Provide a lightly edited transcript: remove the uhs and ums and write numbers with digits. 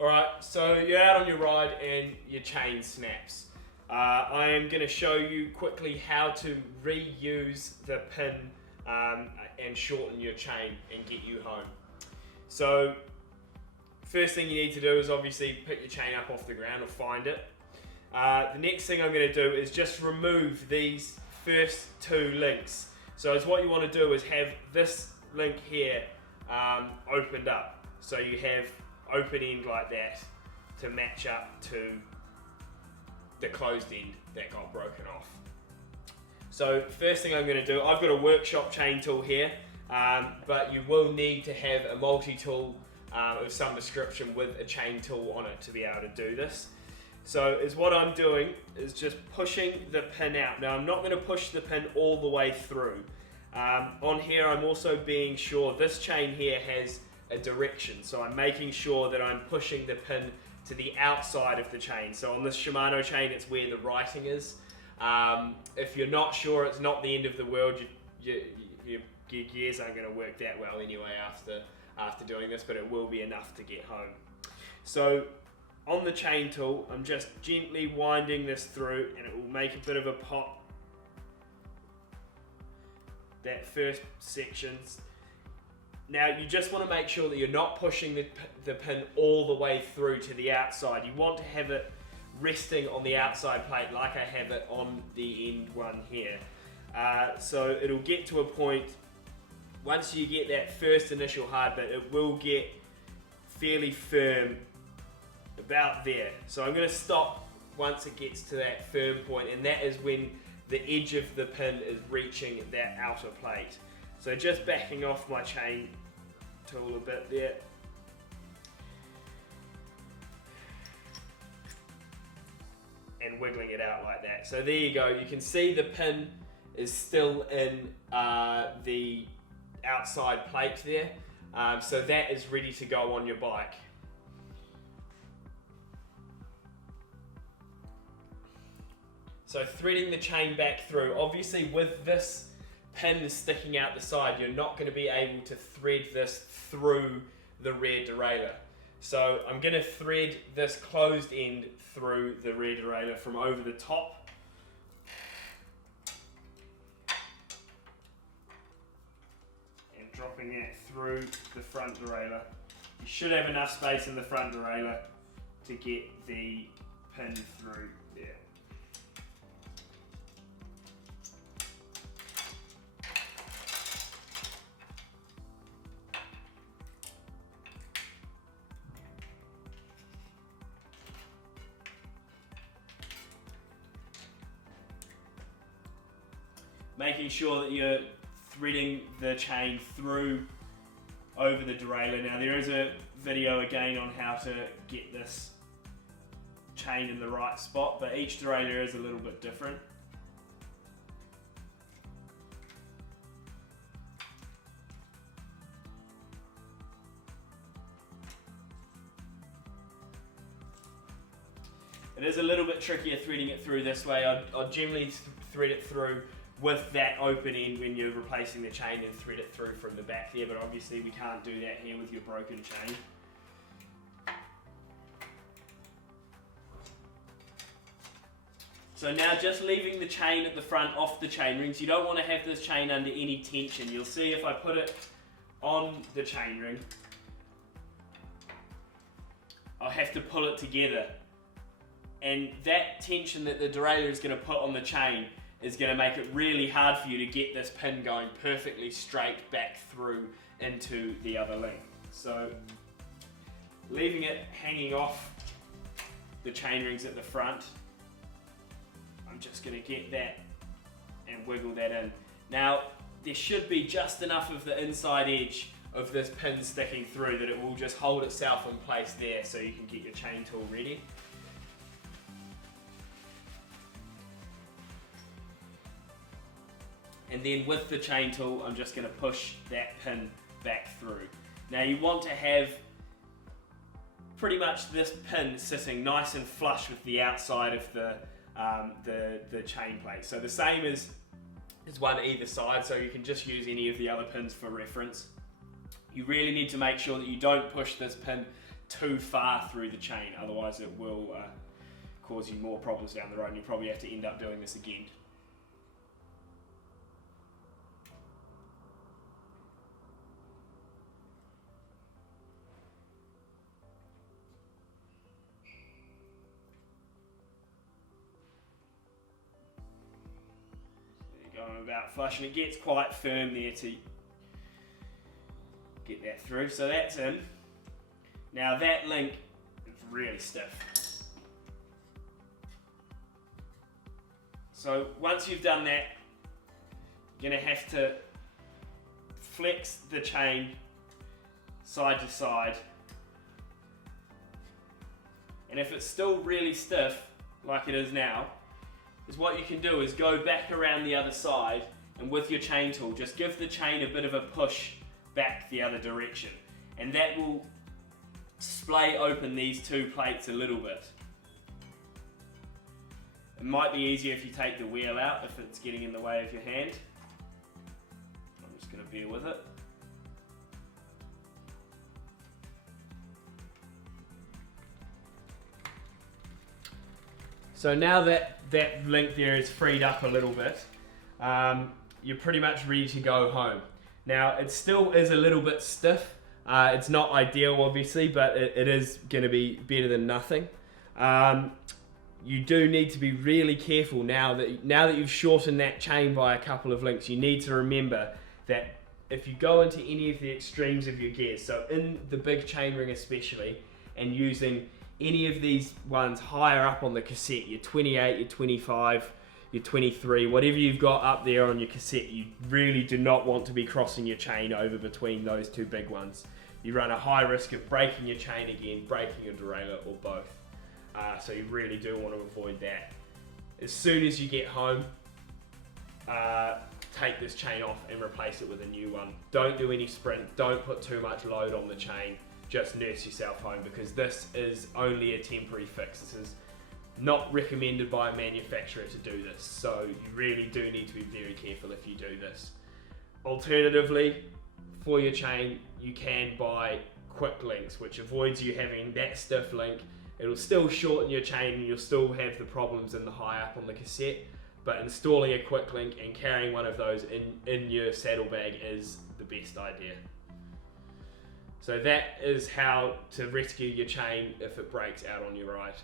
Alright, so you're out on your ride and your chain snaps. I am going to show you quickly how to reuse the pin and shorten your chain and get you home. So first thing you need to do is obviously pick your chain up off the ground or find it. The next thing I'm going to do is just remove these first two links. So what you want to do is have this link here opened up. So you have open end like that to match up to the closed end that got broken off. So first thing I'm going to do, I've got a workshop chain tool here, but you will need to have a multi-tool of some description with a chain tool on it to be able to do this. So what I'm doing is just pushing the pin out. Now I'm not going to push the pin all the way through. On here I'm also being sure this chain here has a direction, so I'm making sure that I'm pushing the pin to the outside of the chain. So on this Shimano chain it's where the writing is. If you're not sure, it's not the end of the world. Your gears aren't going to work that well anyway after doing this, but it will be enough to get home. So on the chain tool I'm just gently winding this through and it will make a bit of a pop. That first section. Now you just want to make sure that you're not pushing the pin all the way through to the outside. You want to have it resting on the outside plate like I have it on the end one here. So it'll get to a point, once you get that first initial hard bit, it will get fairly firm about there. So I'm going to stop once it gets to that firm point, and that is when the edge of the pin is reaching that outer plate. So just backing off my chain tool a bit there. And wiggling it out like that. So there you go, you can see the pin is still in the outside plate there. So that is ready to go on your bike. So threading the chain back through, obviously with this pin sticking out the side, you're not going to be able to thread this through the rear derailleur. So I'm going to thread this closed end through the rear derailleur from over the top. And dropping that through the front derailleur. You should have enough space in the front derailleur to get the pin through there. Making sure that you're threading the chain through over the derailleur. Now there is a video again on how to get this chain in the right spot, but each derailleur is a little bit different. It is a little bit trickier threading it through this way. I'd generally thread it through with that open end when you're replacing the chain and thread it through from the back there, but obviously we can't do that here with your broken chain. So now just leaving the chain at the front off the chain rings. You don't want to have this chain under any tension. You'll see if I put it on the chain ring, I'll have to pull it together. And that tension that the derailleur is going to put on the chain is going to make it really hard for you to get this pin going perfectly straight back through into the other link. So leaving it hanging off the chain rings at the front, I'm just going to get that and wiggle that in. Now there should be just enough of the inside edge of this pin sticking through that it will just hold itself in place there so you can get your chain tool ready. And then with the chain tool, I'm just going to push that pin back through. Now you want to have pretty much this pin sitting nice and flush with the outside of the chain plate. So the same as one either side, so you can just use any of the other pins for reference. You really need to make sure that you don't push this pin too far through the chain, otherwise it will cause you more problems down the road and you probably have to end up doing this again. I'm about flush, and it gets quite firm there to get that through. So that's in. Now that link is really stiff. So once you've done that, you're going to have to flex the chain side to side. And if it's still really stiff, like it is now, is what you can do is go back around the other side, and with your chain tool just give the chain a bit of a push back the other direction, and that will splay open these two plates a little bit. It might be easier if you take the wheel out if it's getting in the way of your hand. I'm just going to bear with it. So now that that link there is freed up a little bit, you're pretty much ready to go home. Now it still is a little bit stiff. It's not ideal obviously, but it is going to be better than nothing. You do need to be really careful now that you've shortened that chain by a couple of links. You need to remember that if you go into any of the extremes of your gears, so in the big chainring especially, and using any of these ones higher up on the cassette, your 28, your 25, your 23, whatever you've got up there on your cassette, you really do not want to be crossing your chain over between those two big ones. You run a high risk of breaking your chain again, breaking your derailleur, or both. So you really do want to avoid that. As soon as you get home, take this chain off and replace it with a new one. Don't do any sprint, don't put too much load on the chain. Just nurse yourself home, because this is only a temporary fix. This is not recommended by a manufacturer to do this, so you really do need to be very careful if you do this. Alternatively, for your chain, you can buy quick links, which avoids you having that stiff link. It'll still shorten your chain and you'll still have the problems in the high up on the cassette, but installing a quick link and carrying one of those in your saddlebag is the best idea. So that is how to rescue your chain if it breaks out on your ride.